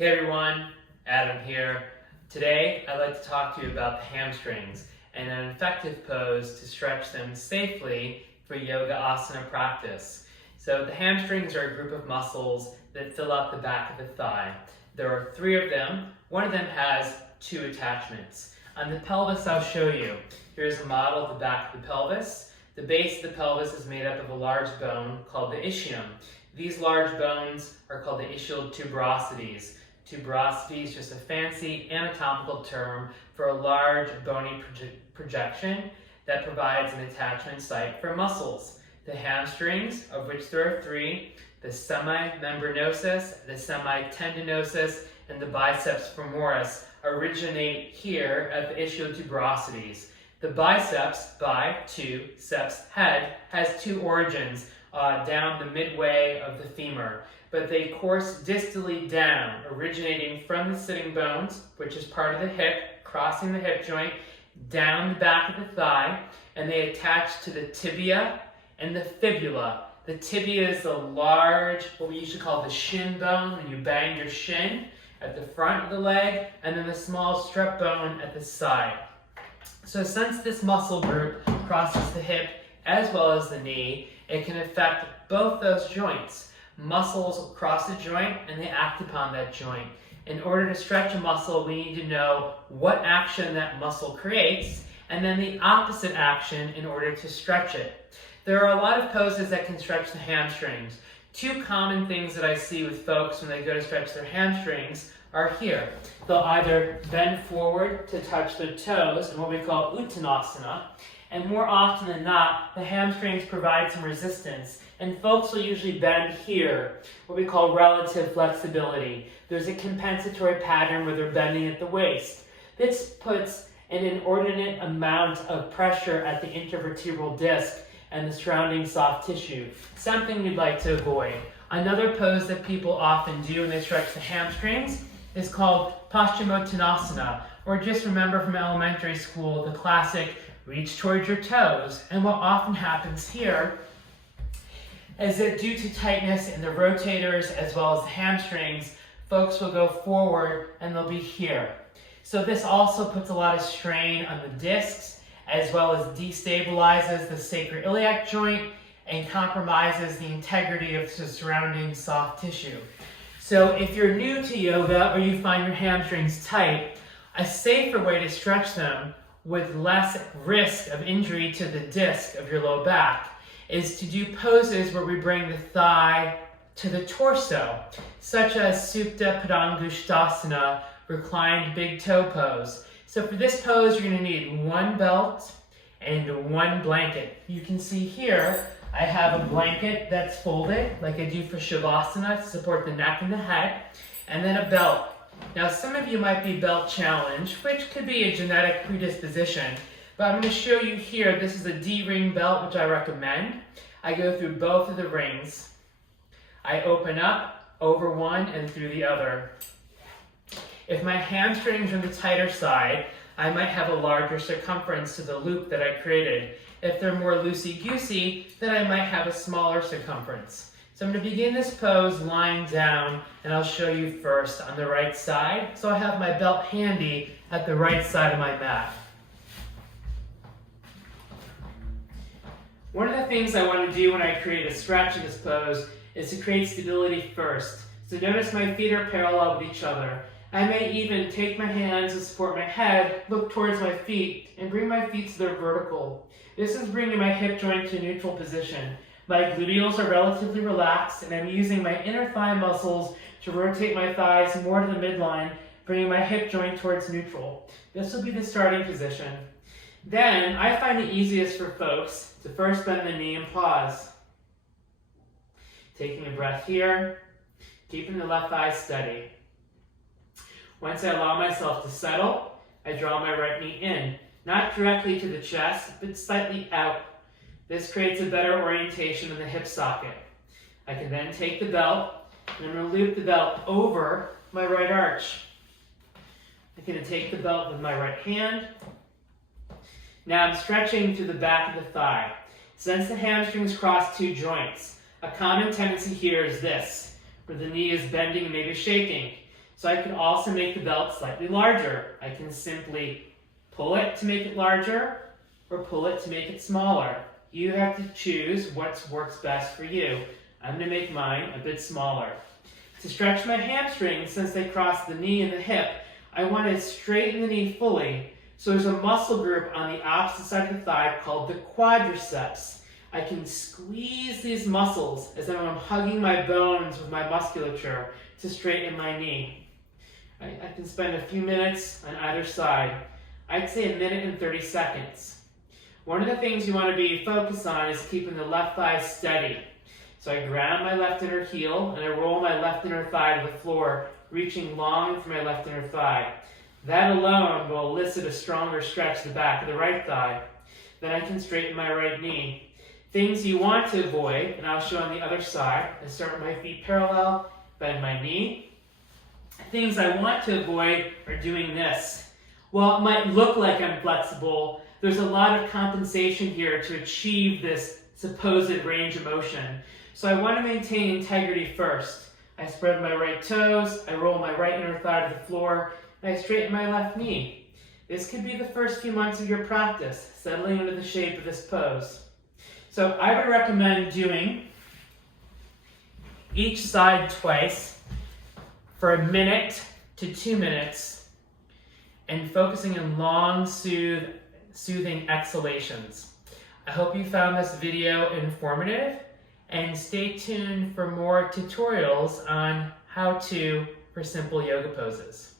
Hey everyone, Adam here. Today I'd like to talk to you about the hamstrings and an effective pose to stretch them safely for yoga asana practice. So the hamstrings are a group of muscles that fill up the back of the thigh. There are 3 of them. One of them has 2 attachments. On the pelvis I'll show you. Here's a model of the back of the pelvis. The base of the pelvis is made up of a large bone called the ischium. These large bones are called the ischial tuberosities. Tuberosity is just a fancy anatomical term for a large bony projection that provides an attachment site for muscles. The hamstrings, of which there are 3, the semimembranosus, the semitendinosus, and the biceps femoris, originate here at the ischial tuberosities. The biceps, seps, head, has 2 origins down the midway of the femur, but they course distally down, originating from the sitting bones, which is part of the hip, crossing the hip joint, down the back of the thigh, and they attach to the tibia and the fibula. The tibia is the large, what we usually call the shin bone, when you bang your shin at the front of the leg, and then the small strap bone at the side. So since this muscle group crosses the hip as well as the knee, it can affect both those joints. Muscles cross the joint and they act upon that joint. In order to stretch a muscle, we need to know what action that muscle creates and then the opposite action in order to stretch it. There are a lot of poses that can stretch the hamstrings. 2 common things that I see with folks when they go to stretch their hamstrings are here. They'll either bend forward to touch their toes in what we call uttanasana, and more often than not, the hamstrings provide some resistance, and folks will usually bend here, what we call relative flexibility. There's a compensatory pattern where they're bending at the waist. This puts an inordinate amount of pressure at the intervertebral disc and the surrounding soft tissue, something we'd like to avoid. Another pose that people often do when they stretch the hamstrings is called Paschimottanasana, or just remember from elementary school, the classic reach towards your toes. And what often happens here is that due to tightness in the rotators as well as the hamstrings, folks will go forward and they'll be here. So this also puts a lot of strain on the discs as well as destabilizes the sacroiliac joint and compromises the integrity of the surrounding soft tissue. So if you're new to yoga or you find your hamstrings tight, a safer way to stretch them with less risk of injury to the disc of your low back is to do poses where we bring the thigh to the torso, such as Supta Padangusthasana, reclined big toe pose. So for this pose, you're going to need 1 belt and 1 blanket. You can see here, I have a blanket that's folded, like I do for Shavasana to support the neck and the head, and then a belt. Now, some of you might be belt challenged, which could be a genetic predisposition, but I'm going to show you here, this is a D-ring belt, which I recommend. I go through both of the rings. I open up over one and through the other. If my hamstrings are on the tighter side, I might have a larger circumference to the loop that I created. If they're more loosey-goosey, then I might have a smaller circumference. So I'm going to begin this pose lying down, and I'll show you first on the right side. So I have my belt handy at the right side of my mat. One of the things I want to do when I create a stretch in this pose is to create stability first. So notice my feet are parallel with each other. I may even take my hands to support my head, look towards my feet, and bring my feet to their vertical. This is bringing my hip joint to neutral position. My gluteals are relatively relaxed, and I'm using my inner thigh muscles to rotate my thighs more to the midline, bringing my hip joint towards neutral. This will be the starting position. Then, I find it easiest for folks to first bend the knee and pause. Taking a breath here, keeping the left thigh steady. Once I allow myself to settle, I draw my right knee in, not directly to the chest, but slightly out. This creates a better orientation in the hip socket. I can then take the belt, and I'm going to loop the belt over my right arch. I'm going to take the belt with my right hand. Now I'm stretching through the back of the thigh. Since the hamstrings cross 2 joints, a common tendency here is this, where the knee is bending and maybe shaking. So I can also make the belt slightly larger. I can simply pull it to make it larger or pull it to make it smaller. You have to choose what works best for you. I'm going to make mine a bit smaller. To stretch my hamstrings, since they cross the knee and the hip, I want to straighten the knee fully. So there's a muscle group on the opposite side of the thigh called the quadriceps. I can squeeze these muscles as I'm hugging my bones with my musculature to straighten my knee. I can spend a few minutes on either side. I'd say 1 minute and 30 seconds. One of the things you want to be focused on is keeping the left thigh steady. So I ground my left inner heel and I roll my left inner thigh to the floor, reaching long for my left inner thigh. That alone will elicit a stronger stretch to the back of the right thigh. Then I can straighten my right knee. Things you want to avoid, and I'll show on the other side. I start with my feet parallel, bend my knee. Things I want to avoid are doing this. While it might look like I'm flexible, there's a lot of compensation here to achieve this supposed range of motion. So I want to maintain integrity first. I spread my right toes, I roll my right inner thigh to the floor, and I straighten my left knee. This could be the first few months of your practice, settling into the shape of this pose. So I would recommend doing each side twice for 1 minute to 2 minutes and focusing on long, soothing exhalations. I hope you found this video informative, and stay tuned for more tutorials on how to for simple yoga poses.